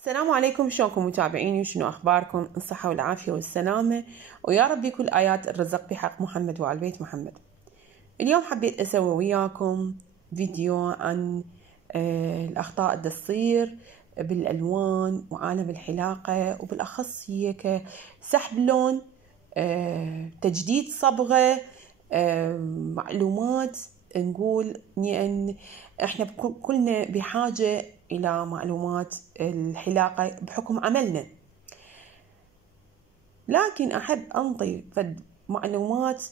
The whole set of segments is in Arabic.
السلام عليكم، شلونكم متابعيني وشنو اخباركم؟ الصحة والعافية والسلامة، ويا رب يكون ايات الرزق بحق محمد وآل بيت محمد. اليوم حبيت اسوي وياكم فيديو عن الاخطاء اللي تصير بالالوان وعالم الحلاقة، وبالاخص هي كسحب لون، تجديد صبغة، معلومات. نقول ان احنا كلنا بحاجة الى معلومات الحلاقة بحكم عملنا، لكن احب انطي معلومات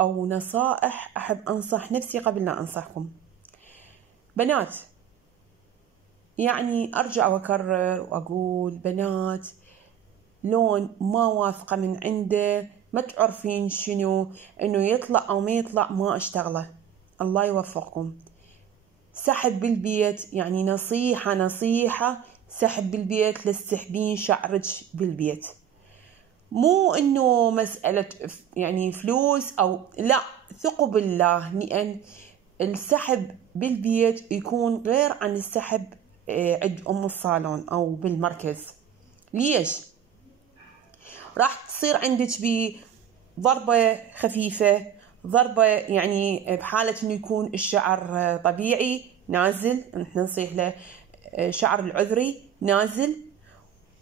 او نصائح. احب انصح نفسي قبل لا انصحكم. بنات، يعني ارجع واكرر واقول بنات، لون ما واثقة من عنده، ما تعرفين شنو انه يطلع او ما يطلع، ما اشتغله. الله يوفقكم. سحب بالبيت، يعني نصيحة، سحب بالبيت، للسحبين شعرك بالبيت. مو انه مسألة يعني فلوس او لا، ثقوا بالله، لان السحب بالبيت يكون غير عن السحب عند ام الصالون او بالمركز. ليش؟ راح تصير عندك بضربة خفيفة، ضربة يعني بحالة انه يكون الشعر طبيعي نازل، نحن نصيح له شعر العذري نازل،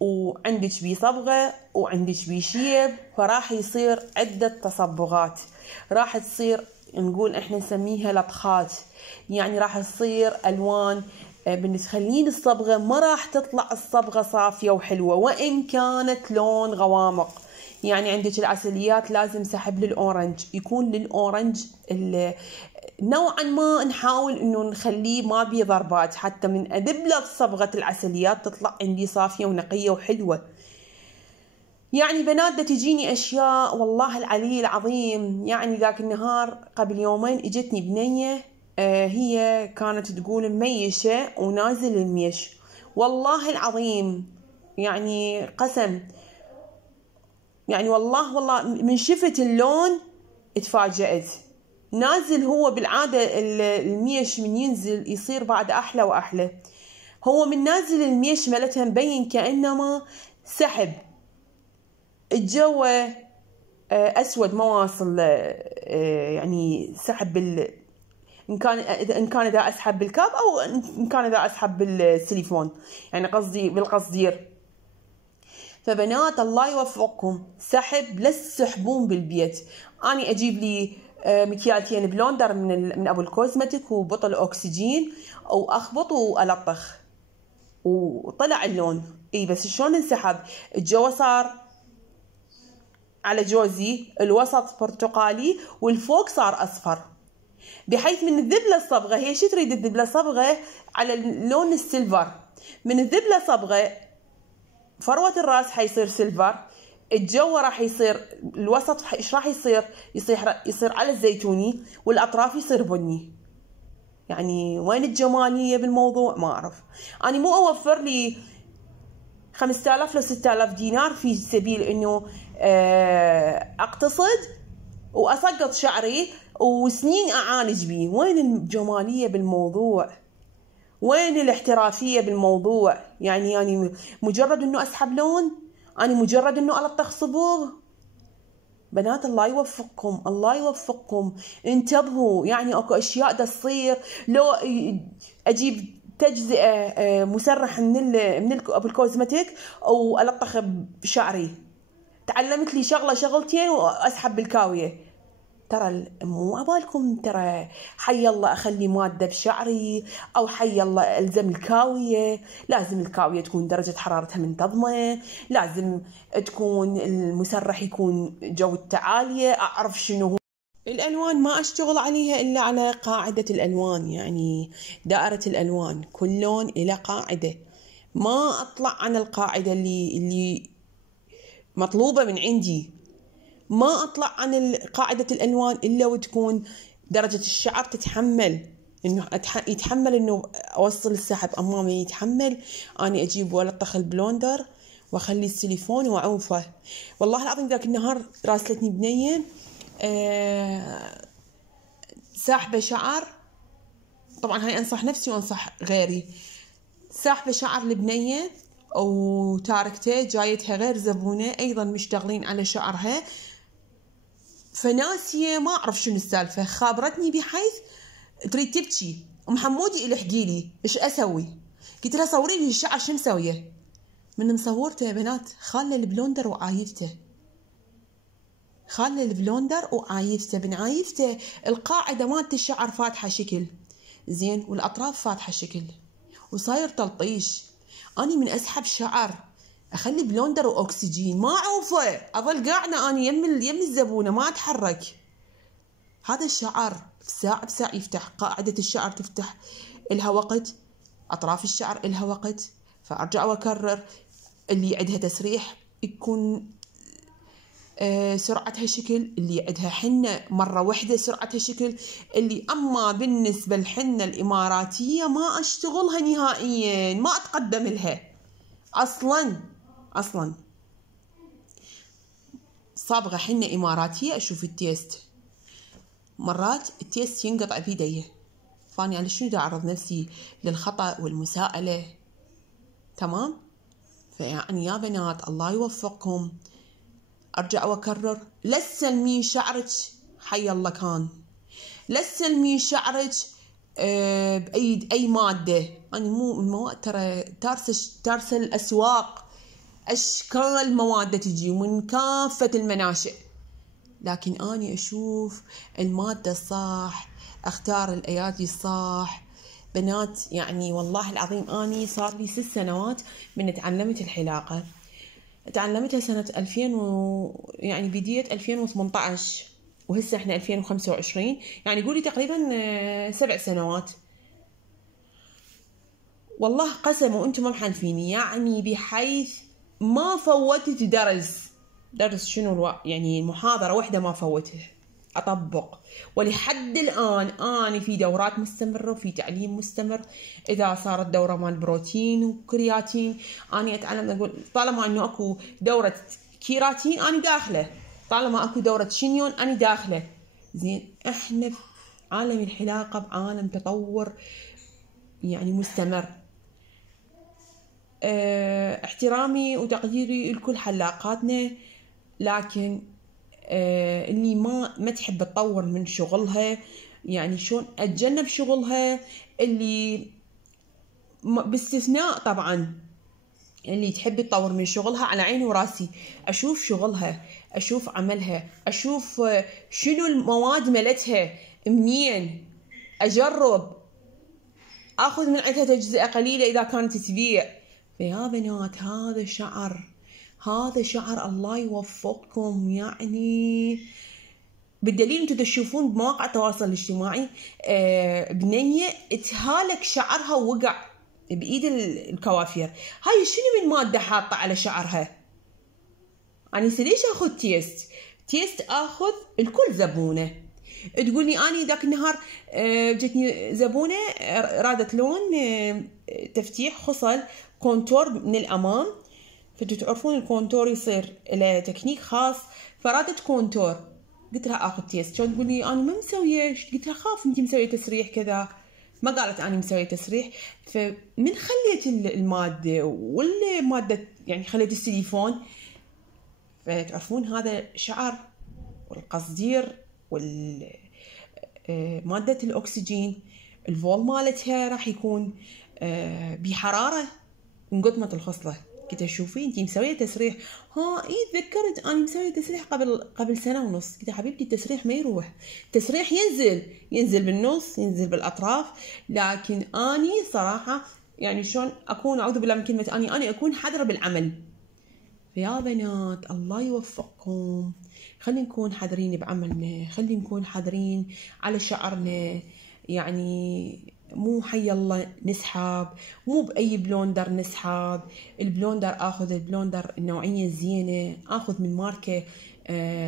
وعندك بيه صبغة وعندك بيه شيب، فراح يصير عدة تصبغات، راح تصير نقول احنا نسميها لطخات، يعني راح تصير الوان بنخلين الصبغة ما راح تطلع الصبغة صافية وحلوة وان كانت لون غوامق. يعني عندك العسليات لازم سحب للأورنج، يكون للأورنج نوعا ما نحاول انه نخليه ما بيه ضربات، حتى من اذب له صبغة العسليات تطلع عندي صافية ونقية وحلوة. يعني بنات دا تجيني اشياء والله العلي العظيم. يعني ذاك النهار قبل يومين اجتني بنية، هي كانت تقول ميشة ونازل الميش، والله العظيم يعني قسم، يعني والله من شفت اللون اتفاجأت. نازل هو بالعادة الميش من ينزل يصير بعد أحلى وأحلى، هو من نازل الميش مالتها مبين كأنما سحب الجو أسود ما واصل، يعني سحب إن كان إذا أسحب بالكاب أو إن كان إذا أسحب بالسيليفون، يعني قصدي بالقصدير. فبنات الله يوفقكم، سحب لا تسحبون بالبيت. أنا أجيب لي مكيالتين بلوندر من أبو الكوزمتيك وبطل أكسجين، أو أخبط وألطخ وطلع اللون. إي بس شلون انسحب؟ الجو صار على جوزي الوسط برتقالي والفوق صار أصفر، بحيث من الذبلة الصبغة، هي شو تريد الذبلة صبغة على اللون السيلفر، من الذبلة صبغة فروة الراس حيصير سيلفر، الجو راح يصير الوسط ايش راح يصير على الزيتوني، والاطراف يصير بني. يعني وين الجمالية بالموضوع؟ ما اعرف. انا مو اوفر لي 5000 ل 6000 دينار في سبيل انه اقتصد واسقط شعري وسنين اعالج بيه. وين الجمالية بالموضوع؟ وين الاحترافية بالموضوع؟ يعني مجرد انه اسحب لون، انا مجرد انه الطخ صبغ. بنات الله يوفقكم، الله يوفقكم، انتبهوا. يعني اكو اشياء دا تصير، لو اجيب تجزئة مسرح من ابو الكوزمتيك والطخ بشعري، تعلمت لي شغلتين واسحب بالكاوية. ترى مو عبالكم، ترى حي الله اخلي ماده بشعري او حي الله الزم الكاويه، لازم الكاويه تكون درجه حرارتها منتظمه، لازم تكون المسرح يكون جودته عاليه، اعرف شنو هو الالوان. ما اشتغل عليها الا على قاعده الالوان، يعني دائره الالوان، كل لون له قاعده، ما اطلع عن القاعده اللي مطلوبه من عندي. ما اطلع عن قاعدة الالوان الا وتكون درجة الشعر تتحمل، انه يتحمل انه اوصل السحب امامي، يتحمل اني اجيب والطخ البلوندر واخلي السيليفون واعوفه. والله العظيم ذاك النهار راسلتني بنية ساحبة شعر، طبعا هاي انصح نفسي وانصح غيري، ساحبة شعر البنية وتاركته جايتها غير زبونة أيضا مشتغلين على شعرها، فناسية ما أعرف شنو السالفة، خابرتني بحيث تريد تبكي. أم حمودي الحقي لي إيش أسوي؟ قلت لها صوري لي الشعر شو مسوية. من مصورته يا بنات خالة البلوندر وعايفته، خالة البلوندر وعايفته، بنعايفته القاعدة مالت الشعر فاتحة شكل زين والأطراف فاتحة شكل وصاير تلطيش. أني من أسحب شعر أخلي بلوندر وأكسجين ما أعوفه، أظل قاعدة أني يم الزبونة ما أتحرك. هذا الشعر ساعة بساعة يفتح، قاعدة الشعر تفتح إلها وقت، أطراف الشعر إلها وقت. فأرجع وأكرر، اللي عندها تسريح يكون سرعتها شكل، اللي عندها حنة مرة واحدة سرعتها شكل، اللي أما بالنسبة للحنة الإماراتية ما أشتغلها نهائيا، ما أتقدم لها أصلا صابغة حنة إماراتية أشوف التيست، مرات التيست ينقطع بيديه، فاني على شنو دا أعرض نفسي للخطأ والمساءلة؟ تمام. فيعني يا بنات الله يوفقكم، أرجع وأكرر، لا تسلمين شعرك حي الله كان، لا تسلمين شعرك بأي مادة. أنا مو المواد ترى تارسة الأسواق، أشكال مواد تجي من كافة المناشئ، لكن أنا أشوف المادة الصح، أختار الأيادي الصح. بنات يعني والله العظيم أني صار لي 6 سنوات من تعلمت الحلاقة، تعلمتها سنة 2000 يعني بداية 2018 وهسه احنا 2025، يعني قولي تقريبا 7 سنوات. والله قسم وانتم ما محنفيني، يعني بحيث ما فوتت درس شنو يعني محاضرة واحدة ما فوتها أطبق، ولحد الآن أنا في دورات مستمرة وفي تعليم مستمر. إذا صارت دورة مال بروتين وكرياتين أنا أتعلم، أقول طالما أنه أكو دورة كيراتين أنا داخلة، طالما أكو دورة شينيون أنا داخلة. زين إحنا في عالم الحلاقة بعالم تطور يعني مستمر. احترامي وتقديري لكل حلاقاتنا، لكن اللي ما تحب تطور من شغلها، يعني شلون اتجنب شغلها، اللي باستثناء طبعا اللي تحب تطور من شغلها على عيني وراسي، اشوف شغلها، اشوف عملها، اشوف شنو المواد ملتها منين، اجرب اخذ من عندها تجزئة قليلة اذا كانت تبيع. فيا بنات هذا شعر الله يوفقكم، يعني بالدليل انتم تشوفون بمواقع التواصل الاجتماعي بنية اتهالك شعرها ووقع بايد الكوافير. هاي شنو من مادة حاطة على شعرها؟ أنا ليش اخذ تيست اخذ الكل زبونة تقولي اني ذاك النهار جتني زبونة رادت لون تفتيح خصل كونتور من الامام، فانتوا تعرفون الكونتور يصير له تكنيك خاص، فرادت كونتور. قلت لها اخذ تيست، شلون تقول لي انا ما مسويه؟ قلت لها خاف انت مسويه تسريح كذا، ما قالت انا مسويه تسريح. فمن خليت الماده والماده يعني خليت السيليفون، فتعرفون هذا شعر والقصدير مادة الأكسجين الفول مالتها راح يكون بحرارة انقطمت الخصلة. قلت شوفي انتي مسوية تسريح؟ تذكرت انا مسوية تسريح قبل سنة ونص. قلت حبيبتي التسريح ما يروح، التسريح ينزل بالنص، ينزل بالأطراف، لكن اني صراحة يعني شلون اكون، اعوذ بالله من كلمة اني اكون حذرة بالعمل. فيا بنات الله يوفقكم، خلينا نكون حذرين بعملنا، خلينا نكون حذرين على شعرنا، يعني مو حي الله نسحب، مو بأي بلوندر نسحب. البلوندر اخذ البلوندر النوعية الزينة، اخذ من ماركة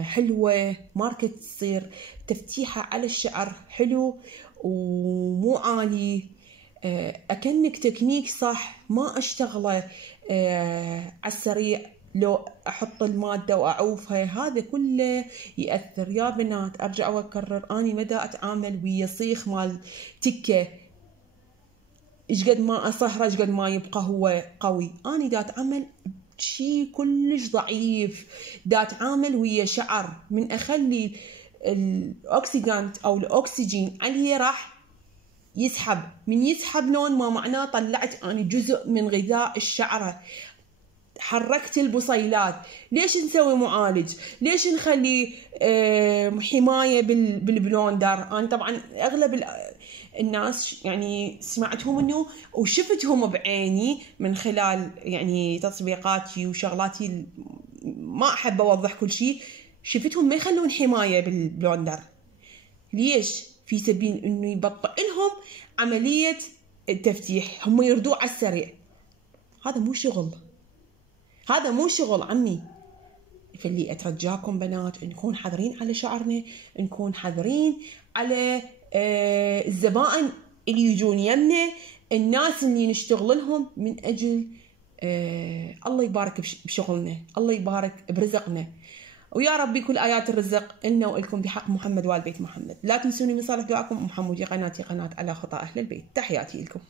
حلوة، ماركة تصير تفتيحة على الشعر حلو ومو عالي، اكنك تكنيك صح، ما اشتغله على السريع لو احط المادة واعوفها، هذا كله يأثر. يا بنات ارجع واكرر، اني مدى اتعامل ويا صيخ مال تكة ايش قد ما اصهره ايش قد ما يبقى هو قوي. انا دا اتعامل شيء كلش ضعيف، دا اتعامل ويا شعر، من اخلي الاكسيدانت او الاكسجين عليه راح يسحب، من يسحب لون ما معناه طلعت انا جزء من غذاء الشعره، حركت البصيلات. ليش نسوي معالج؟ ليش نخلي حمايه بالبلوندر؟ انا طبعا اغلب الناس يعني سمعتهم انه وشفتهم بعيني من خلال يعني تطبيقاتي وشغلاتي، ما احب اوضح كل شيء، شفتهم ما يخلون حمايه بالبلوندر. ليش؟ في سبيل انه يبطئ لهم عمليه التفتيح، هم يردوا على السريع. هذا مو شغل، هذا مو شغل عمي. فاللي اترجاكم بنات نكون حذرين على شعرنا، نكون حذرين على الزبائن اللي يجون يمنا، الناس اللي نشتغل لهم من اجل الله يبارك بشغلنا، الله يبارك برزقنا، ويا ربي كل آيات الرزق إلنا وإلكم بحق محمد وآل بيت محمد. لا تنسوني من صالح دعاكم. محمودي قناتي قناة على خطى أهل البيت. تحياتي لكم.